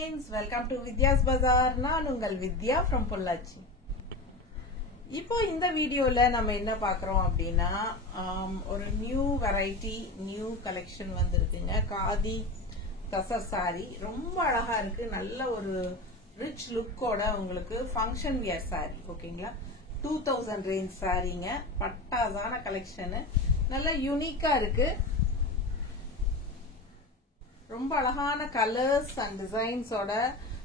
friends, welcome to Vidya's Bazaar. நான் உங்கள் வித்யா from Pollachi. இப்போ இந்த வீடியோல நம்ம என்ன பார்க்கறோம் அப்படினா ஒரு நியூ வெரைட்டி நியூ கலெக்ஷன் வந்திருக்குங்க. காதி தசர் saree ரொம்ப அழகா இருக்கு. நல்ல ஒரு ரிச் லுக்கோட உங்களுக்கு ஃபங்க்ஷன் வியர் saree ஓகேங்களா. 2000 ரேஞ்ச் சாரீங்க. பட்டாசான கலெக்ஷன். நல்ல யூனிக்கா இருக்கு. ரொம்ப அழகான கலர்ஸ் அண்ட் டிசைன்ஸோட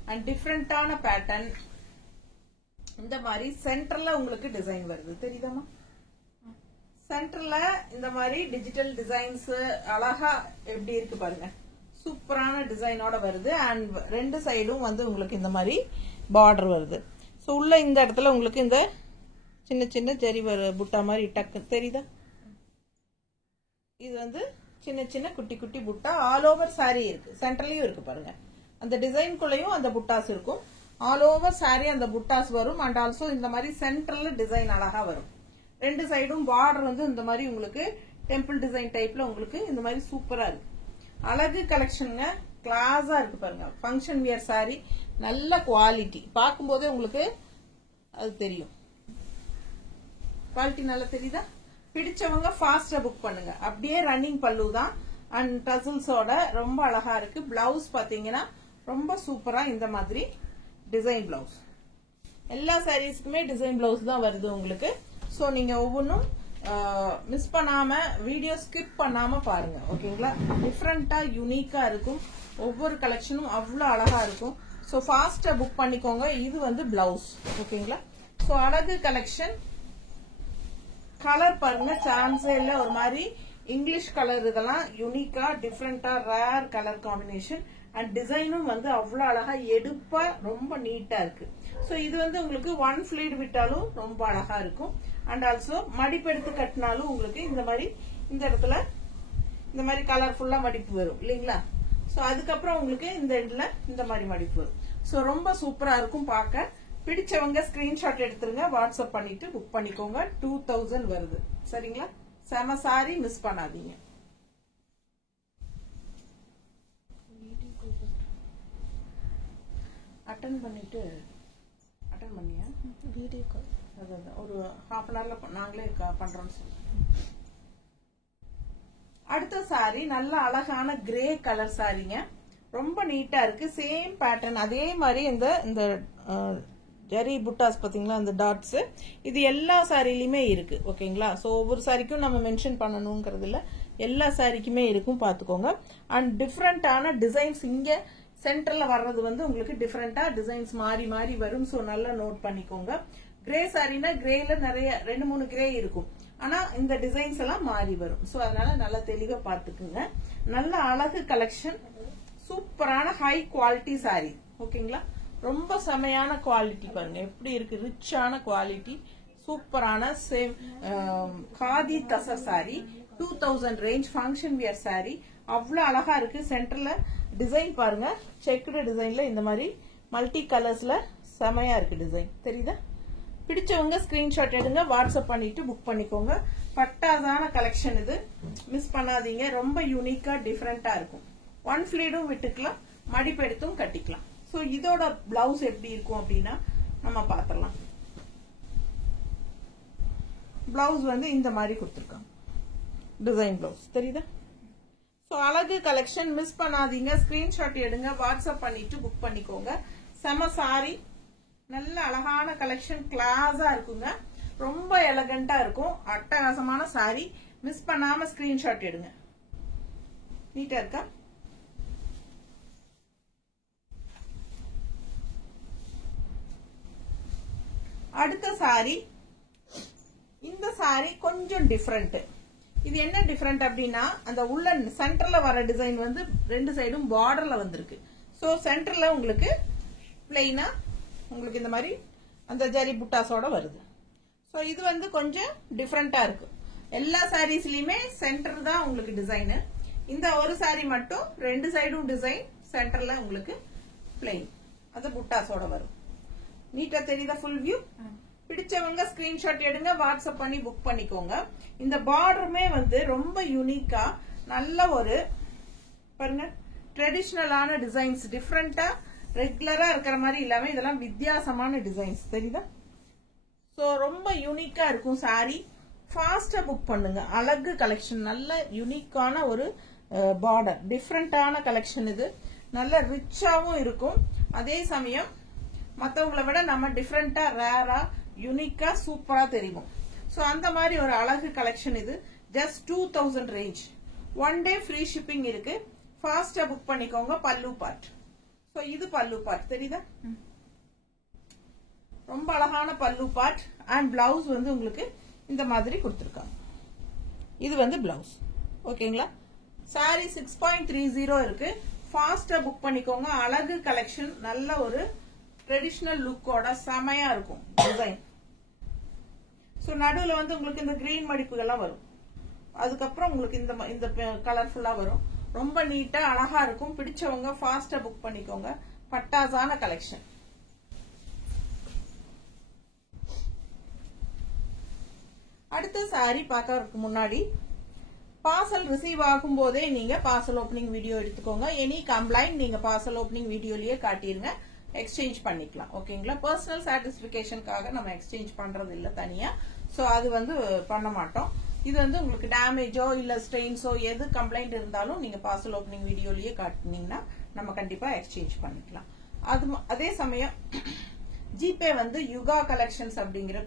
அண்ட் டிஃபரெண்டான பேட்டர்ன். இந்த மாதிரி சென்டர்ல உங்களுக்கு டிசைன் வருது தெரியுதாமா? சென்டர்ல இந்த மாதிரி டிஜிட்டல் டிசைன்ஸ் அழகா எப்படி இருக்கு பாருங்க. சூப்பரான டிசைனோட வருது. அண்ட் ரெண்டு சைடும் வந்து உங்களுக்கு இந்த மாதிரி பார்டர் வருது. ஸோ உள்ள இந்த இடத்துல உங்களுக்கு இந்த சின்ன சின்ன ஜரி புட்டா மாதிரி டக்கு தெரியுதா? இது வந்து சின்ன சின்ன குட்டி குட்டி புட்டா ஆல் ஓவர் சாரி இருக்கு. சென்டர்லயும் இருக்கு பாருங்க. அந்த டிசைன்குள்ளயும் அந்த புட்டாஸ் இருக்கும். ஆல் ஓவர் சாரி அந்த புட்டாஸ் வரும். அண்ட் ஆல்சோ இந்த மாதிரி சென்டர்ல டிசைன் அழகா வரும். ரெண்டு சைடும் பார்டர் வந்து இந்த மாதிரி உங்களுக்கு டெம்பிள் டிசைன் டைப்ல உங்களுக்கு இந்த மாதிரி சூப்பரா இருக்கு. அழகு கலெக்ஷனுங்க. கிளாஸா இருக்கு பாருங்க. Function wear sorry. நல்ல குவாலிட்டி. பார்க்கும் போதே உங்களுக்கு அது தெரியும். குவாலிட்டி நல்லா தெரியுதா? பிடிச்சவங்க ஃபாஸ்டா புக் பண்ணுங்க. அப்படியே ரன்னிங் பல்லு தான் அண்ட் டசல்ஸோட ரொம்ப அழகா இருக்கு. பிளவுஸ் பாத்தீங்கன்னா ரொம்ப சூப்பரா இந்த மாதிரி டிசைன் பிளவுஸ். எல்லா சாரீஸ்க்குமே டிசைன் பிளவுஸ் தான் வருது உங்களுக்கு. சோ நீங்க ஒவ்வொன்றும் மிஸ் பண்ணாம வீடியோ ஸ்கிப் பண்ணாம பாருங்க ஓகேங்களா. டிஃப்ரெண்டா யூனிக்கா இருக்கும். ஒவ்வொரு கலெக்ஷனும் அவ்வளவு அழகா இருக்கும். சோ ஃபாஸ்டா புக் பண்ணிக்கோங்க. இது வந்து பிளவுஸ் ஓகேங்களா. சோ அழகு கலெக்ஷன். கலர் பாருங்க சான்ஸே இல்ல. ஒரு மாதிரி இங்கிலீஷ் கலர். இதெல்லாம் யூனிக்கா டிஃப்ரெண்டா ரேர் கலர் காம்பினேஷன் அண்ட் டிசைனும் வந்து அவ்வளவு அழகா எடுப்பா ரொம்ப நீட்டா இருக்கு. சோ இது வந்து உங்களுக்கு ஒன் ஃபிளீட் விட்டாலும் ரொம்ப அழகா இருக்கும். அண்ட் ஆல்சோ மடிப்பு எடுத்து கட்டினாலும் உங்களுக்கு இந்த மாதிரி இந்த இடத்துல இந்த மாதிரி கலர்ஃபுல்லா மடிப்பு வரும் இல்லீங்களா. சோ அதுக்கப்புறம் உங்களுக்கு இந்த இடத்துல இந்த மாதிரி மடிப்பு வரும். சோ ரொம்ப சூப்பரா இருக்கும் பார்க்க. பிடிச்சவங்க ஸ்கிரீன்ஷாட் எடுத்துருங்க. வாட்ஸ்அப் பண்ணிட்டு புக் பண்ணிக்கோங்க. 2000 வருது சரிங்களா. செம சாரி மிஸ் பண்ணாதீங்க. அட்டன் பண்ணியா வீடியோ கால்? அதான் ஒரு ஹாஃப் அன் ஹவர்ல நாங்களே பண்றோம்னு சொல்லி. அடுத்த சாரி நல்ல அழகான கிரே கலர் சாரிங்க. ரொம்ப நீட்டா இருக்கு. சேம் பேட்டர்ன் அதே மாதிரி இந்த ஜரி புட்டாஸ் பாத்தீங்களா அந்த டாட்ஸ். இது எல்லா சாரிலயுமே இருக்கு ஓகேங்களா. சோ ஒவ்வொரு சாரிக்கும் நம்ம மென்ஷன் பண்ணணும்ங்கிறது இல்ல. எல்லா சாரிக்குமே இருக்கும் பாத்துக்கோங்க. அண்ட் டிஃப்ரெண்டான டிசைன்ஸ் இங்க சென்டர்ல வர்றது வந்து உங்களுக்கு டிஃப்ரெண்டா டிசைன்ஸ் மாறி மாறி வரும். சோ நல்லா நோட் பண்ணிக்கோங்க. கிரே சாரினா கிரேல நிறைய 2-3 கிரே இருக்கும். ஆனா இந்த டிசைன்ஸ் எல்லாம் மாறி வரும். சோ அதனால நல்லா தெளிவா பாத்துக்குங்க. நல்ல அழகு கலெக்ஷன். சூப்பரான ஹை குவாலிட்டி சாரி ஓகேங்களா. ரொம்ப செமையான குவாலிட்டி பாருங்க எப்படி இருக்கு. ரிச்சான குவாலிட்டி. சூப்பரான same khadi tussar sari. 2000 range function wear sari. அவ்வளவு அழகா இருக்கு. சென்டர்ல டிசைன் பாருங்க. செக்குடு டிசைன்ல இந்த மாதிரி மல்டி கலர்ஸ்ல செமையா இருக்கு டிசைன் தெரியுதா? பிடிச்சவங்க ஸ்கிரீன்ஷாட் எடுங்க. வாட்ஸ்அப் பண்ணிட்டு புக் பண்ணிக்கோங்க. பட்டாசான கலெக்ஷன் இது. மிஸ் பண்ணாதீங்க. ரொம்ப யூனிக்கா டிஃபரெண்டா இருக்கும். ஒன் ஃபிளீடும் விட்டுக்கலாம். மடிப்பு எடுத்தும் கட்டிக்கலாம். சோ இதோட பிளவுஸ் எப்படி இருக்கும் அப்படின்னா நம்ம பாத்திரலாம். பிளவுஸ் வந்து இந்த மாதிரி கொடுத்திருக்காங்க. டிசைன் பிளவுஸ் தெரியுதா? சோ அழகு கலெக்ஷன் மிஸ் பண்ணாதீங்க. ஸ்கிரீன்ஷாட் எடுங்க. வாட்ஸ்அப் பண்ணிட்டு புக் பண்ணிக்கோங்க. செம சாரி. நல்ல அழகான கலெக்ஷன். கிளாஸா இருக்குங்க. ரொம்ப எலகண்டா இருக்கும். அட்டகாசமான சாரி. மிஸ் பண்ணாம ஸ்கிரீன்ஷாட் எடுங்க. நீட்டா இருக்கா? அடுத்த சாரி. இந்த சாரி கொஞ்சம் டிஃபரெண்ட். இது என்ன டிஃபரெண்ட் அப்படின்னா அந்த உள்ள சென்டர்ல வர டிசைன் வந்து ரெண்டு சைடும் பார்டர்ல வந்திருக்கு. சோ சென்டர்ல உங்களுக்கு பிளைனா உங்களுக்கு இந்த மாதிரி அந்த ஜரி புட்டாஸோட வருது. சோ இது வந்து கொஞ்சம் டிஃபரெண்டா இருக்கு. எல்லா சாரீஸ்லயுமே சென்டர் தான் உங்களுக்கு டிசைன். இந்த ஒரு சாரி மட்டும் ரெண்டு சைடும் டிசைன். சென்டர்ல உங்களுக்கு பிளைன் அந்த புட்டாஸோட வரும். நீட்டா தெரியுதா? Full view. பிடிச்சவங்க ஸ்கிரீன்ஷாட் எடுங்க. வாட்ஸ்அப் பண்ணி புக் பண்ணிக்கோங்க. இந்த பார்டருமே வந்து ரொம்ப யூனிக்கா நல்ல ஒரு பாருங்க ட்ரெடிஷனலான டிசைன்ஸ் டிஃபரெண்டா ரெகுலரா இருக்கிற மாதிரி இல்லாம இதெல்லாம் வித்தியாசமான டிசைன்ஸ் தெரியுதா? சோ ரொம்ப யூனிக்கா இருக்கும் சாரி. ஃபாஸ்டா புக் பண்ணுங்க. அழகு கலெக்ஷன், நல்ல யூனிக்கான ஒரு பார்டர், டிஃப்ரெண்டான கலெக்ஷன். இது நல்ல ரிச்சாவும் இருக்கும். அதே சமயம் மற்றவங்களை விட நம்ம டிஃப்ரெண்டா, ரேரா, யூனிக்கா, சூப்பரா தெரியும். சோ அந்த மாதிரி ஒரு அழகு கலெக்ஷன் இது. Just 2000 range. 1 டே ஃப்ரீ ஷிப்பிங் இருக்கு. ஃபாஸ்டா புக் பண்ணிக்கோங்க. பல்லு பார்ட். சோ இது பல்லு பார்ட் தெரியுதா? ரொம்ப அழகான பல்லு பார்ட். அண்ட் பிளவுஸ் வந்து உங்களுக்கு இந்த மாதிரி கொடுத்துருக்காங்க. இது வந்து பிளவுஸ். ஓகேங்களா? சாரி 6.30 இருக்கு. ஃபாஸ்டா புக் பண்ணிக்கோங்க. அழகு கலெக்ஷன், நல்ல ஒரு ட்ரெடிஷனல் லுக்கோட செமையா இருக்கும் டிசைன். சோ நடுவுல வந்து உங்களுக்கு இந்த கிரீன் மடிப்புகள்லாம் வரும். அதுக்கப்புறம் உங்களுக்கு இந்த கலர்ஃபுல்லா வரும். ரொம்ப நீட்டா அழகா இருக்கும். பிடிச்சவங்க ஃபாஸ்டா புக் பண்ணிக்கோங்க. பட்டாசான கலெக்ஷன். அடுத்த சாரி பார்க்கறதுக்கு முன்னாடி பார்சல் ரிசீவ் ஆகும் போதே நீங்க பார்சல் ஓபனிங் வீடியோ எடுத்துக்கோங்க. எனி கம்ப்ளைண்ட் நீங்க பார்சல் ஓபனிங் வீடியோலயே காட்டிருங்க. எக்ஸ்சேஞ்ச் பண்ணிக்கலாம். ஓகேங்களா? பர்சனல் சாட்டிஸ்பிகேஷனுக்காக நம்ம எக்ஸ்சேஞ்ச் பண்றது இல்ல தனியா. சோ அது வந்து பண்ண மாட்டோம். இது வந்து உங்களுக்கு டேமேஜோ இல்ல ஸ்ட்ரெயின்ஸோ எது கம்ப்ளைண்ட் இருந்தாலும் நீங்க பார்சல் ஓபனிங் வீடியோலயே காட்டினீங்கன்னா நம்ம கண்டிப்பா எக்ஸ்சேஞ்ச் பண்ணிக்கலாம். அதே சமயம் ஜிபே வந்து யுகா கலெக்ஷன்ஸ் அப்படிங்கிற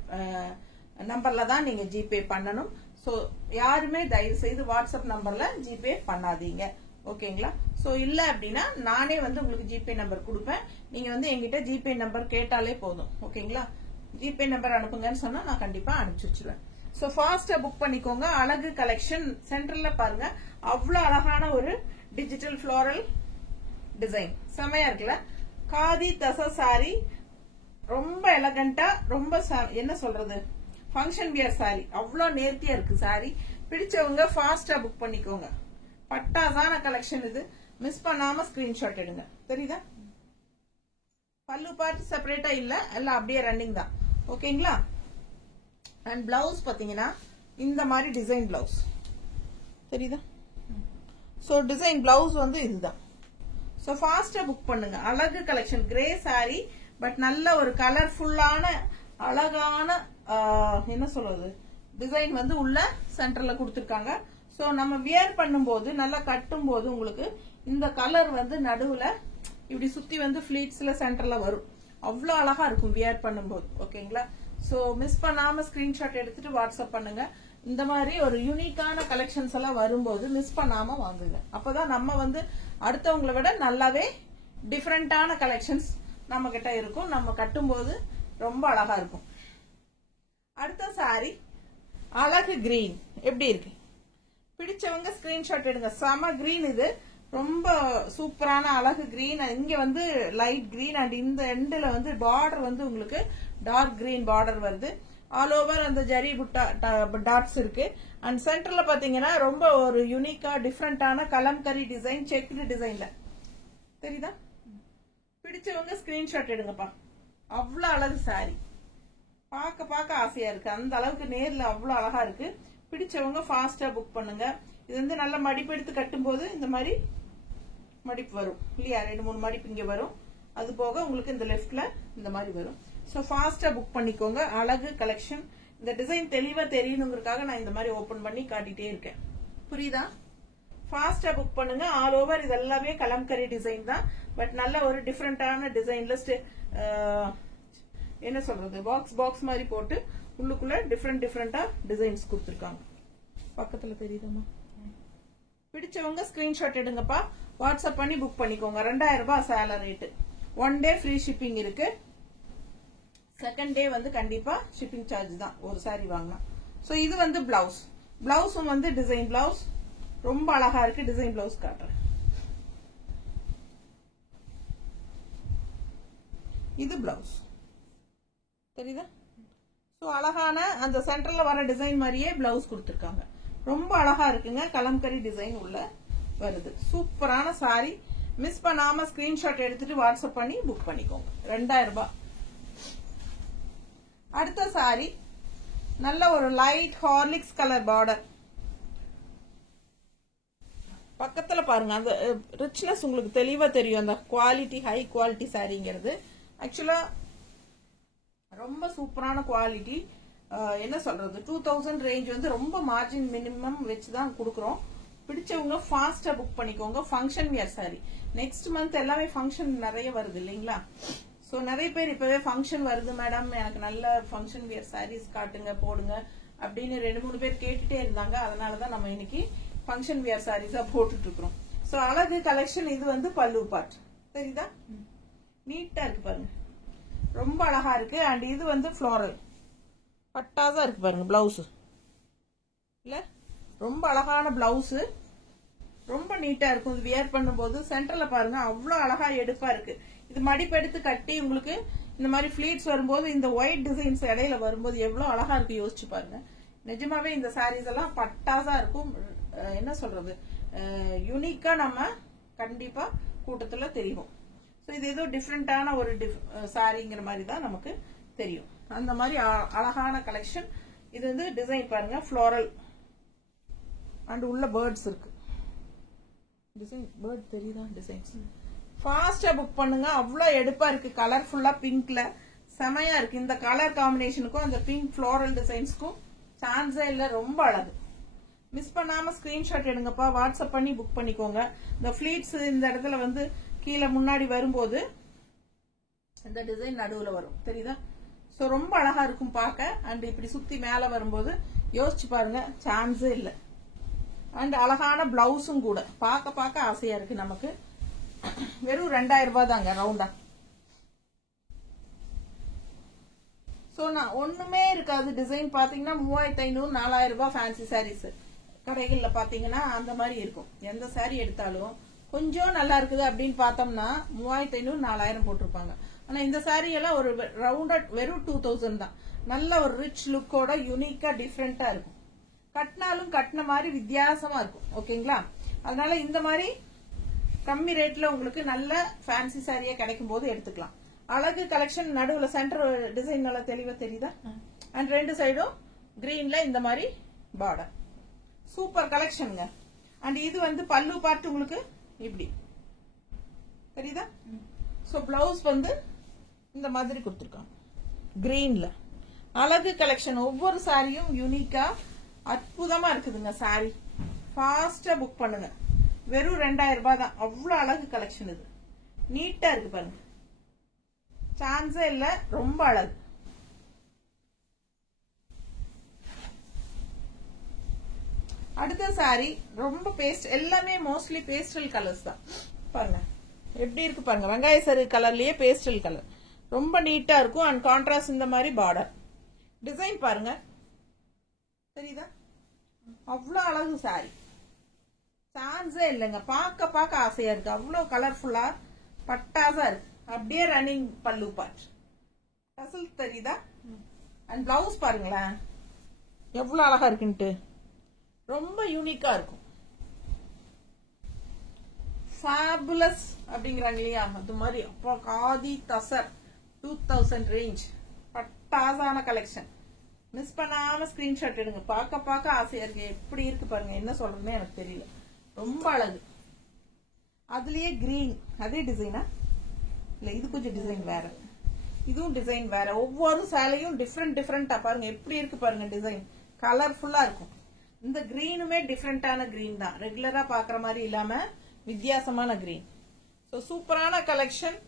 நம்பர்ல தான் நீங்க ஜிபே பண்ணணும். சோ யாருமே தயவு செய்து வாட்ஸ்அப் நம்பர்ல ஜிபே பண்ணாதீங்க. ஓகேங்களா? சோ இல்ல அப்படின்னா நானே வந்து உங்களுக்கு ஜிபே நம்பர் கொடுப்பேன். நீங்க வந்து என்கிட்ட ஜிபே நம்பர் கேட்டாலே போதும். ஓகேங்களா? ஜிபே நம்பர் அனுப்புங்கன்னு சொன்னா நான் கண்டிப்பா அனுப்பிச்சு வச்சிருவேன். சோ ஃபாஸ்டா புக் பண்ணிக்கோங்க. அழகு கலெக்ஷன். சென்டர்ல பாருங்க, அவ்வளவு அழகான ஒரு டிஜிட்டல் ஃபிளோரல் டிசைன். செமையா இருக்குல்ல? காதி தச சாரி. ரொம்ப எலகண்டா, ரொம்ப என்ன சொல்றது, ஃபங்க்ஷன் வியர் சாரி. அவ்வளவு நேர்த்தியா இருக்கு சாரி. பிடிச்சவங்க ஃபாஸ்டா புக் பண்ணிக்கோங்க. பட்டாசான கலெக்ஷன் இது. மிஸ் பண்ணாம ஸ்கிரீன்ஷாட் எடுங்க. தெரியுதா? பல்லு பார்ட் செப்பரேட்டா இல்ல, எல்லாம் அப்படியே ரன்னிங் தான். ஓகேங்களா? அண்ட் பிளவுஸ் பாத்தீங்கன்னா இந்த மாதிரி டிசைன் பிளவுஸ் தெரியுதா? சோ டிசைன் பிளவுஸ் வந்து இதுதான். சோ ஃபாஸ்டா புக் பண்ணுங்க. அழகு கலெக்ஷன். கிரே சாரி, பட் நல்ல ஒரு கலர்ஃபுல்லான அழகான என்ன சொல்றது, டிசைன் வந்து உள்ள சென்டர்ல கொடுத்திருக்காங்க. சோ நம்ம வியர் பண்ணும்போது, நல்லா கட்டும் போது உங்களுக்கு இந்த கலர் வந்து நடுவுல இப்படி சுத்தி வந்து ஃபிளீட்ஸ்ல சென்டர்ல வரும். அவ்வளவு அழகா இருக்கும் வியர் பண்ணும்போது. ஓகேங்களா? சோ மிஸ் பண்ணாம ஸ்கிரீன்ஷாட் எடுத்துட்டு வாட்ஸ்அப் பண்ணுங்க. இந்த மாதிரி ஒரு யூனிக்கான கலெக்ஷன்ஸ் எல்லாம் வரும்போது மிஸ் பண்ணாம வாங்குங்க. அப்பதான் நம்ம வந்து அடுத்தவங்களை விட நல்லாவே டிஃபரெண்டான கலெக்ஷன்ஸ் நம்ம கிட்ட இருக்கும். நம்ம கட்டும் போது ரொம்ப அழகா இருக்கும். அடுத்த சாரி அழகு கிரீன். எப்படி இருக்கு? பிடிச்சவங்க ஸ்கிரீன்ஷாட் எடுங்க. செம கிரீன் இது. ரொம்ப சூப்பரான அழகு கிரீன். இங்க வந்து லைட் கிரீன் அண்ட் இந்த எண்ட்ல வந்து பார்டர் வந்து உங்களுக்கு டார்க் கிரீன் பார்டர் வருது. ஆல் ஓவர் அந்த ஜரி புட்டா டாட்ஸ் இருக்கு. அண்ட் சென்டர்ல பாத்தீங்கன்னா ரொம்ப ஒரு யூனிக்கா டிஃப்ரெண்டான கலம்கரி டிசைன், செக்டு டிசைன்ல. தெரியுதா? பிடிச்சவங்க ஸ்கிரீன்ஷாட் எடுங்கப்பா. அவ்வளவு அழகு சாரி. பார்க்க ஆசையா இருக்கு. அந்த அளவுக்கு நேர்ல அவ்வளவு அழகா இருக்கு. பிடிச்சவங்க ஃபாஸ்டா புக் பண்ணுங்க. இது வந்து நல்ல மடிப்பு எடுத்து கட்டும் போது இந்த மாதிரி மடிப்பு வரும் இல்லையா? 2-3 மடிப்பு இங்க வரும். அது போக உங்களுக்கு இந்த லெஃப்ட்ல இந்த மாதிரி வரும். சோ ஃபாஸ்டா புக் பண்ணிக்கோங்க. அழகு கலெக்ஷன். இந்த டிசைன் தெளிவா தெரியணுங்கிறதுக்காக நான் இந்த மாதிரி ஓபன் பண்ணி காட்டிட்டே இருக்கேன். புரியுதா? ஃபாஸ்டா புக் பண்ணுங்க. ஆல் ஓவர் இது எல்லாமே கலம்கரி டிசைன் தான். பட் நல்ல ஒரு டிஃபரெண்டான டிசைன்ல என்ன சொல்றது, பாக்ஸ் மாதிரி போட்டு உள்ளுக்குள்ள டிஃபரெண்டா டிசைன்ஸ் கொடுத்திருக்காங்க. பக்கத்துல தெரியுதா? பிடிச்சவங்க ஸ்கிரீன்ஷாட் எடுங்கப்பா. வாட்ஸ்அப் பண்ணி புக் பண்ணிக்கோங்க. 2000 ரூபாய் சேலரி ரேட். 1 டே ஃப்ரீ ஷிப்பிங் இருக்கு. செகண்ட் டே வந்து கண்டிப்பா ஷிப்பிங் சார்ஜ் தான் ஒரு சாரி வாங்கினா. சோ இது வந்து பிளவுஸ். பிளவுஸும் வந்து டிசைன் பிளவுஸ். ரொம்ப அழகா இருக்கு. டிசைன் பிளவுஸ் காட்டுறேன். இது பிளவுஸ். தெரியுதா? சோ அழகான அந்த சென்டர்ல வர டிசைன் மாதிரியே பிளவுஸ் கொடுத்திருக்காங்க. ரொம்ப அழகா இருக்குங்க. கலம்கரி டிசைன் உள்ள வருது. சூப்பரான சாரி. மிஸ் பண்ணாம ஸ்கிரீன்ஷாட் எடுத்துட்டு வாட்ஸ்அப் பண்ணி புக் பண்ணிக்கோங்க. 2000 ரூபாய். அடுத்த சாரி நல்ல ஒரு லைட் ஹார்லிக்ஸ் கலர் பார்டர். பக்கத்துல பாருங்க அந்த ரிச்னஸ் உங்களுக்கு தெளிவா தெரியும். அந்த குவாலிட்டி ஹை குவாலிட்டி சாரிங்கிறது ஆக்சுவலா ரொம்ப சூப்பரான குவாலிட்டி. என்ன சொல்றது 2000 ரேஞ்ச் வந்து ரொம்ப மார்ஜின் மினிமம் வச்சுதான் கொடுக்குறோம். பிடிச்சவங்க ஃபாஸ்டா புக் பண்ணிக்கோங்க. Function wear sorry next month எல்லாமே ஃபங்க்ஷன் நிறைய வருது இல்லைங்களா? ஸோ நிறைய பேர் இப்பவே ஃபங்க்ஷன் வருது மேடம், எனக்கு நல்ல ஃபங்க்ஷன் வியர் சாரீஸ் காட்டுங்க போடுங்க அப்படின்னு 2-3 பேர் கேட்டுட்டே இருந்தாங்க. அதனாலதான் நம்ம இன்னைக்கு ஃபங்க்ஷன் வியர் சாரீஸா போட்டுட்டு இருக்கிறோம். ஸோ அழகு கலெக்ஷன். இது வந்து பல்லு பார்ட் தெரியுதா? நீட்டா இருக்கு பாருங்க, ரொம்ப அழகா இருக்கு. அண்ட் இது வந்து ஃப்ளோரல் பட்டாதான் இருக்கு பாருங்க. பிளவுஸ் இல்ல ரொம்ப அழகான பிளவுஸ், ரொம்ப நீட்டா இருக்கும். இது வியர் பண்ணும்போது சென்டர்ல பாருங்க அவ்வளவு அழகா எடுப்பா இருக்கு. இது மடிப்பெடுத்து கட்டி உங்களுக்கு இந்த மாதிரி ஃபிளீட்ஸ் வரும்போது இந்த ஒயிட் டிசைன்ஸ் இடையில வரும்போது எவ்வளவு அழகா இருக்கு யோசிச்சு பாருங்க. நிஜமாவே இந்த சாரீஸ் எல்லாம் பட்டாசா இருக்கும். என்ன சொல்றது யூனிக்கா நம்ம கண்டிப்பா கூட்டத்துல தெரியும். ஸோ இது ஏதோ டிஃப்ரெண்டான ஒரு சாரிங்கிற மாதிரி தான் நமக்கு தெரியும். அந்த மாதிரி அழகான கலெக்ஷன். இது வந்து டிசைன் பாருங்க ஃப்ளோரல் அண்ட் உள்ள பேர்ட்ஸ் இருக்கு. டிசைன் பேர்ட் தெரியுதா? டிசைன்ஸ் ஃபாஸ்டா புக் பண்ணுங்க. அவ்வளவு எடுப்பா இருக்கு. கலர்ஃபுல்லா பிங்க்ல செமையா இருக்கு. இந்த கலர் காம்பினேஷனுக்கும் அந்த பிங்க் ஃப்ளோரல் டிசைன்ஸ்க்கும் சான்ஸே இல்ல. ரொம்ப அழகு. மிஸ் பண்ணாம ஸ்கிரீன்ஷாட் எடுங்கப்பா, வாட்ஸ்அப் பண்ணி புக் பண்ணிக்கோங்க. இந்த ஃபிளீட்ஸ் இந்த இடத்துல வந்து கீழே முன்னாடி வரும்போது இந்த டிசைன் நடுவுல வரும் தெரியுதா? சோ ரொம்ப அழகா இருக்கும் பார்க்க. அண்ட் இப்படி சுத்தி மேல வரும்போது யோசிச்சு பாருங்க, சான்ஸே இல்ல. அண்ட் அழகான பிளவுஸும் கூட பார்க்க ஆசையா இருக்கு நமக்கு. வெறும் 2000 ரூபாய் தாங்க ரவுண்டா. சோ நான் ஒண்ணுமே இருக்காது. டிசைன் பாத்தீங்கன்னா 3500 4000 ரூபாய் ஃபேன்சி சாரீஸ் கடைகள்ல பாத்தீங்கன்னா அந்த மாதிரி இருக்கும். எந்த சாரி எடுத்தாலும் கொஞ்சம் நல்லா இருக்குது அப்படின்னு பார்த்தோம்னா 3500 4000 போட்டிருப்பாங்க. ஆனா இந்த சாரி எல்லாம் ஒரு ரவுண்டா வெறும் 2000 தான். நல்ல ஒரு ரிச் லுக்கோட யூனிக்கா டிஃப்ரெண்டா இருக்கும். கட்டினாலும் கட்டின மாதிரி வித்தியாசமா இருக்கும். ஓகேங்களா? அதனால இந்த மாதிரி கம்மி ரேட்ல உங்களுக்கு நல்ல ஃபேன்சி சாரியா கிடைக்கும் போது எடுத்துக்கலாம். அழகு கலெக்ஷன். நடுவுல சென்டர் டிசைன் நல்லா தெளிவா தெரியுதா? அண்ட் ரெண்டு சைடும் கிரீன்ல இந்த மாதிரி பார்டர். சூப்பர் கலெக்ஷனுங்க. அண்ட் இது வந்து பல்லு பார்ட் உங்களுக்கு இப்படி தெரியுதா? சோ பிளவுஸ் வந்து இந்த மாதிரி கொடுத்துருக்காங்க கிரீன்ல. அழகு கலெக்ஷன். ஒவ்வொரு சாரியும் யூனிக்கா அற்புதமா இருக்குதுங்க. சாரி ஃபாஸ்டா புக் பண்ணுங்க. வெறும் 2000 ரூபாய் தான். அவ்வளவு அழகு கலெக்ஷன். இது நீட்டா இருக்கு பாருங்க, சான்ஸே இல்ல. ரொம்ப அழகு. அடுத்த சாரி ரொம்ப பேஸ்ட், எல்லாமே மோஸ்ட்லி பேஸ்டல் கலர்ஸ் தான். பாருங்க எப்படி இருக்கு பாருங்க. வெங்காய சரி கலர்லயே பேஸ்டல் கலர் ரொம்ப நீட்டா இருக்கும். அண்ட் கான்ட்ராஸ்ட் இந்த மாதிரி பார்டர் டிசைன் பாருங்க தெரியுதா? அவ்வளவு அழகு சாரி, சான்ஸே இல்லைங்க. பார்க்க ஆசையா இருக்கு. அவ்வளவு கலர்ஃபுல்லா பட்டாசா இருக்கு. அப்படியே ரன்னிங் பல்லு பார்ட் டசல் தெரியுதா? அண்ட் பிளவுஸ் பாருங்களேன் எவ்வளவு அழகா இருக்குன்ட்டு. ரொம்ப யூனிக்கா இருக்கும். ஃபேபுலஸ் அப்படிங்கிறாங்க இல்லையா? அது மாதிரி அப்பா khadi tussar 2000 range பட்டாசான collection. Miss பண்ணாம ஸ்கிரீன்ஷாட் எடுங்க. பார்க்க ஆசையா இருக்கு. எப்படி இருக்கு பாருங்க. என்ன சொல்றதுன்னு எனக்கு தெரியல. ரொம்ப அழகு. அதுலயே கிரீன் அதே டிசைனா இல்ல? இது கொஞ்சம் டிசைன் வேற, இதுவும் டிசைன் வேற. ஒவ்வொரு சேலையும் டிஃப்ரெண்டா பாருங்க. எப்படி இருக்கு பாருங்க. டிசைன் கலர்ஃபுல்லா இருக்கும். இந்த கிரீனுமே டிஃப்ரெண்டான கிரீன் தான். ரெகுலரா பாக்குற மாதிரி இல்லாம வித்தியாசமான கிரீன். சோ சூப்பரான கலெக்ஷன்.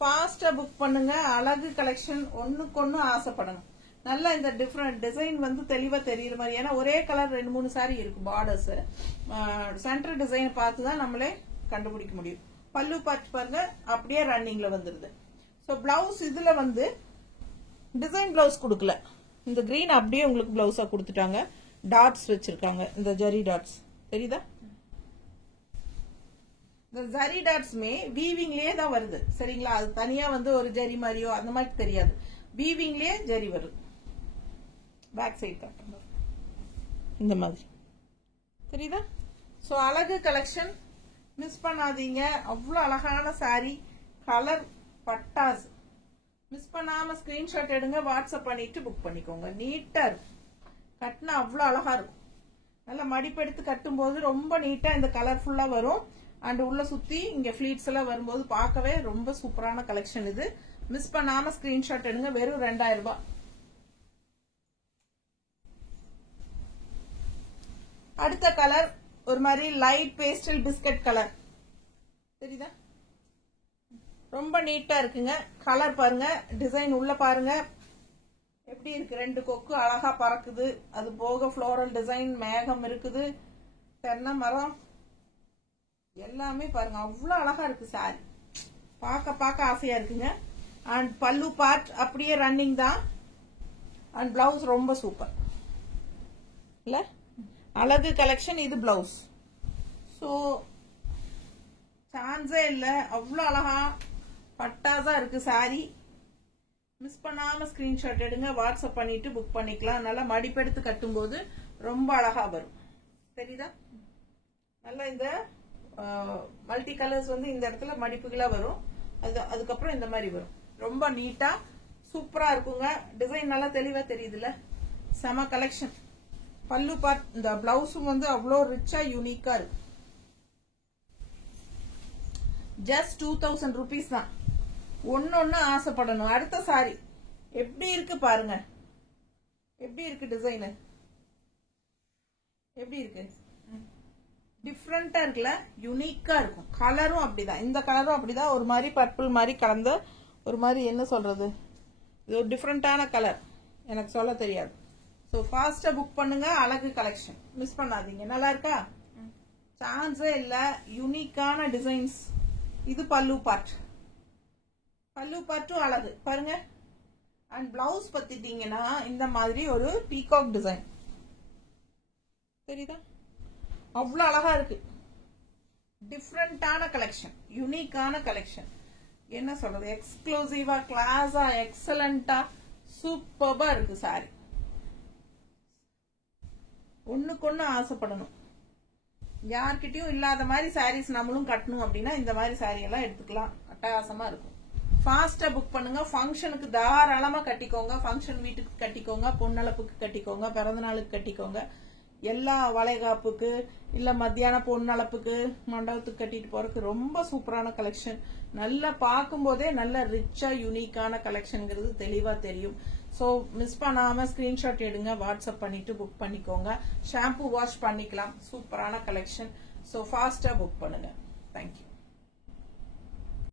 ஃபாஸ்டா புக் பண்ணுங்க. அழகு கலெக்ஷன். ஒண்ணுக்கு ஆசைப்படணும். நல்ல இந்த டிஃப்ரெண்ட் டிசைன் வந்து தெளிவா தெரியுற மாதிரி. ஏன்னா ஒரே கலர் 2-3 சாரி இருக்கு. பார்டர்ஸ் சென்டர் டிசைன் பார்த்து தான் நம்மளே கண்டுபிடிக்க முடியும். பல்லு பார்த்து பாருங்க அப்படியே ரன்னிங்ல வந்துருது. சோ பிளவுஸ் இதுல வந்து டிசைன் பிளவுஸ் கொடுக்கல. இந்த கிரீன் அப்படியே உங்களுக்கு பிளவுஸா கொடுத்துட்டாங்க. டாட்ஸ் வச்சிருக்காங்க. இந்த ஜரி டாட்ஸ் தெரியுதா? இந்த ஜரி டாட்ஸ்மே வீவிங்லயே தான் வருது சரிங்களா? அது தனியா வந்து ஒரு ஜரி மாதிரியோ அந்த மாதிரி தெரியாது. வீவிங்லயே ஜரி வருது. பேக் சைடு காட்டுங்க இந்த மாதிரி தெரியுதா? சோ அழகு கலெக்ஷன் மிஸ் பண்ணாதீங்க. அவ்வளவு அழகான சாரி, கலர் பட்டாஸ். மிஸ் பண்ணாம ஸ்கிரீன்ஷாட் எடுங்க, வாட்ஸ்அப் பண்ணிட்டு புக் பண்ணிக்கோங்க. நீட்டா இருக்கும். கட்டினா அவ்வளவு அழகா இருக்கும். நல்லா மடிப்பு எடுத்து கட்டும்போது ரொம்ப நீட்டா இந்த கலர்ஃபுல்லா வரும். அண்ட் உள்ள சுத்தி இங்க ஃபிளீட்ஸ் எல்லாம் வரும்போது பார்க்கவே ரொம்ப சூப்பரான கலெக்ஷன் இது. மிஸ் பண்ணாம ஸ்கிரீன்ஷாட் எடுங்க. வெறும் 2000 ரூபாய். அடுத்த கலர் ஒரு மாதிரி லைட் பேஸ்டல் பிஸ்கட் கலர். தெரியுதா? ரொம்ப நீட்டா இருக்குங்க. கலர் பாருங்க, டிசைன் உள்ள பாருங்க எப்படி இருக்கு. 2 கொக்கு அழகா பறக்குது. அது போக ஃப்ளோரல் டிசைன், மேகம் இருக்குது, தென்னை மரம் எல்லாமே பாருங்க அவ்வளவு அழகா இருக்கு. சாரி பார்க்க ஆசையா இருக்குங்க. அண்ட் பல்லு பார்ட் அப்படியே ரன்னிங் தான். அண்ட் பிளவுஸ் ரொம்ப சூப்பர் இல்ல, அழகு கலெக்ஷன். இது பிளவுஸ். ஸோ சான்ஸே இல்ல, அவ்வளவு அழகா பட்டாசா இருக்கு சாரி. மிஸ் பண்ணாம ஸ்கிரீன்ஷாட் எடுங்க, வாட்ஸ்அப் பண்ணிட்டு புக் பண்ணிக்கலாம். நல்லா மடிப்பெடுத்து கட்டும் போது ரொம்ப அழகா வரும். தெரியுதா? நல்லா இந்த மல்டி கலர்ஸ் வந்து இந்த இடத்துல மடிப்புகளா வரும். அதுக்கப்புறம் இந்த மாதிரி வரும். ரொம்ப நீட்டா சூப்பரா இருக்குங்க. டிசைன் நல்லா தெளிவா தெரியுதுல்ல, செம கலெக்ஷன். பல்லு பார்ட், இந்த பிளவுஸும் வந்து அவ்வளோ ரிச்சா யூனிக்கா இருக்கு. ஜஸ்ட் 2000 rupees தான். ஒன்னு ஆசைப்படணும். அடுத்த சாரி எப்படி இருக்கு பாருங்க. எப்படி இருக்கு டிசைன், எப்படி இருக்கு, டிஃப்ரெண்டா இருக்குல்ல, யூனிக்கா இருக்கும். கலரும் அப்படிதான், இந்த கலரும் அப்படிதான். ஒரு மாதிரி பர்பிள் மாதிரி கலந்த ஒரு மாதிரி, என்ன சொல்றது, இது ஒரு டிஃப்ரெண்டான கலர், எனக்கு சொல்ல தெரியாது. ஸோ ஃபாஸ்டா புக் பண்ணுங்க. அழகு கலெக்ஷன் மிஸ் பண்ணாதீங்க. நல்லா இருக்கா? சான்ஸே இல்ல, யூனிக்கான டிசைன்ஸ். இது பல்லு பார்ட். பல்லு பார்ட்டும் அழகு பாருங்க. அண்ட் பிளவுஸ் பத்திட்டீங்கன்னா இந்த மாதிரி ஒரு பீகாக் டிசைன். தெரியுதா? அவ்வளவு அழகா இருக்கு. டிஃப்ரெண்டான கலெக்ஷன், யூனிக்கான கலெக்ஷன். என்ன சொல்றது, எக்ஸ்க்ளூசிவா, கிளாஸா, எக்ஸலண்டா, சூப்பர்பா இருக்கு சாரி. ஒண்ணுக்கு ஆசைப்படணும். யார்கிட்டயும் இல்லாத மாதிரி சாரீஸ் நம்மளும் கட்டணும் அப்படின்னா இந்த மாதிரி சாரி எல்லாம் எடுத்துக்கலாம். அட்டகாசமா இருக்கும். ஃபாஸ்டா புக் பண்ணுங்க. ஃபங்க்ஷனுக்கு தாராளமா கட்டிக்கோங்க. ஃபங்க்ஷன் வீட்டுக்கு கட்டிக்கோங்க, பொன்னளப்புக்கு கட்டிக்கோங்க, பிறந்த நாளுக்கு கட்டிக்கோங்க, எல்லா வளைகாப்புக்கு இல்ல மத்தியான பொன்னளப்புக்கு மண்டபத்துக்கு கட்டிட்டு போறதுக்கு ரொம்ப சூப்பரான கலெக்ஷன். நல்லா பார்க்கும் போதே நல்ல ரிச்சா யூனிக்கான கலெக்ஷன்ங்கிறது தெளிவா தெரியும். ஸோ மிஸ் பண்ணாம ஸ்கிரீன்ஷாட் எடுங்க, வாட்ஸ்அப் பண்ணிட்டு புக் பண்ணிக்கோங்க. ஷாம்பு வாஷ் பண்ணிக்கலாம். சூப்பரான கலெக்ஷன். ஸோ ஃபாஸ்டா புக் பண்ணுங்க. தேங்க்யூ.